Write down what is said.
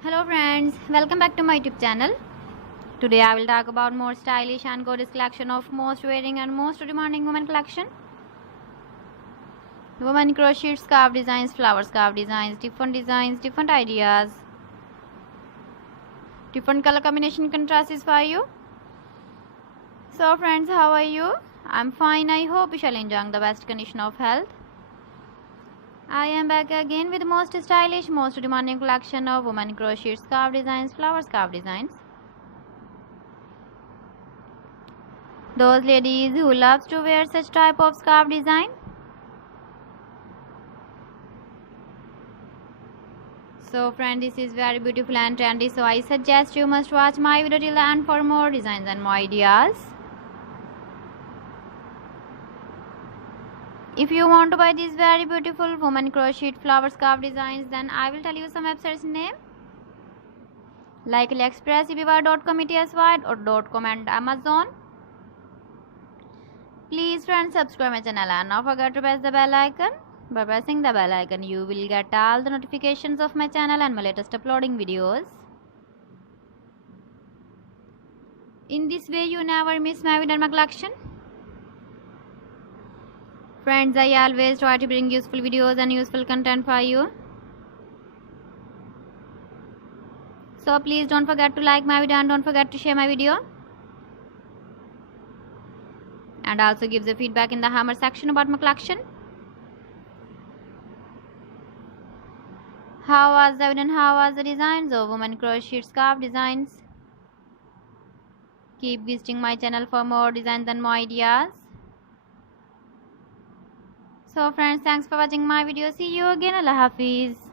Hello friends, welcome back to my YouTube channel. Today I will talk about more stylish and gorgeous collection of most wearing and most demanding women collection. Women crochet scarf designs, flower scarf designs, different ideas, different color combination contrasts for you. So friends, how are you? I'm fine. I hope you shall enjoy the best condition of health. I am back again with most stylish, most demanding collection of women crochet scarf designs, flower scarf designs. Those ladies who loves to wear such type of scarf design. So friend, this is very beautiful and trendy, so I suggest you must watch my video till the end for more designs and more ideas. If you want to buy these very beautiful woman crochet flower scarf designs, then I will tell you some websites name like AliExpress, eBay.com, ETSY or .com and Amazon. Please friends, subscribe my channel and don't forget to press the bell icon. By pressing the bell icon, you will get all the notifications of my channel and my latest uploading videos. In this way, you never miss my video and my collection. Friends, I always try to bring useful videos and useful content for you. So please don't forget to like my video and don't forget to share my video. And also give the feedback in the hammer section about my collection. How was the video and how was the designs of women crochet scarf designs? Keep visiting my channel for more designs and more ideas. So friends, thanks for watching my video. See you again. Allah Hafiz.